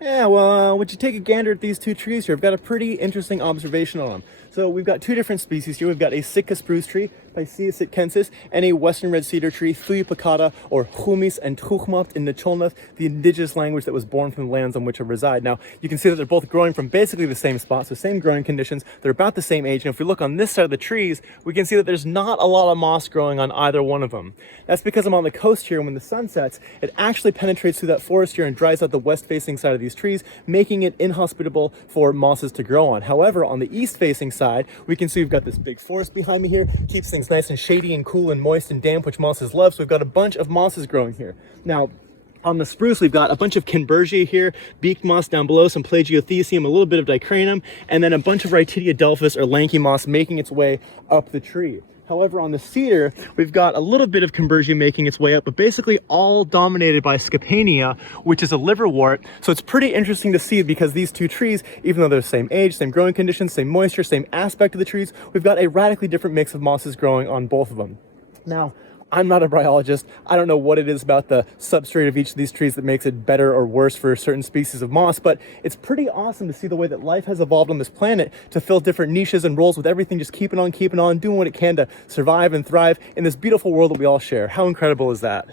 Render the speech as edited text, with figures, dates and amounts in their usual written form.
Yeah, well, would you take a gander at these two trees here? I've got a pretty interesting observation on them. So we've got two different species here. We've got a Stika Spruce tree, Picea Sitchensis, and a Western Redcedar tree, Thuja plicata, or ḥuumiis and tuḥmapt in nuučaanuł, the indigenous language that was born from the lands on which I reside. Now, you can see that they're both growing from basically the same spot, so same growing conditions. They're about the same age, and if we look on this side of the trees, we can see that there's not a lot of moss growing on either one of them. That's because I'm on the coast here, and when the sun sets, it actually penetrates through that forest here and dries out the west-facing side of these trees, making it inhospitable for mosses to grow on. However, on the east-facing side, we can see we've got this big forest behind me here, keeps things nice and shady and cool and moist and damp, which mosses love, so we've got a bunch of mosses growing here. Now, on the spruce, we've got a bunch of Kindbergia here, beaked moss down below, some Plagiothecium, a little bit of Dicranum, and then a bunch of Rhytidiadelphus or lanky moss making its way up the tree. However, on the cedar, we've got a little bit of Kindbergia making its way up, but basically all dominated by Scapania, which is a liverwort. So it's pretty interesting to see because these two trees, even though they're the same age, same growing conditions, same moisture, same aspect of the trees, we've got a radically different mix of mosses growing on both of them. Now, I'm not a bryologist. I don't know what it is about the substrate of each of these trees that makes it better or worse for certain species of moss, but it's pretty awesome to see the way that life has evolved on this planet to fill different niches and roles with everything just keeping on, doing what it can to survive and thrive in this beautiful world that we all share. How incredible is that?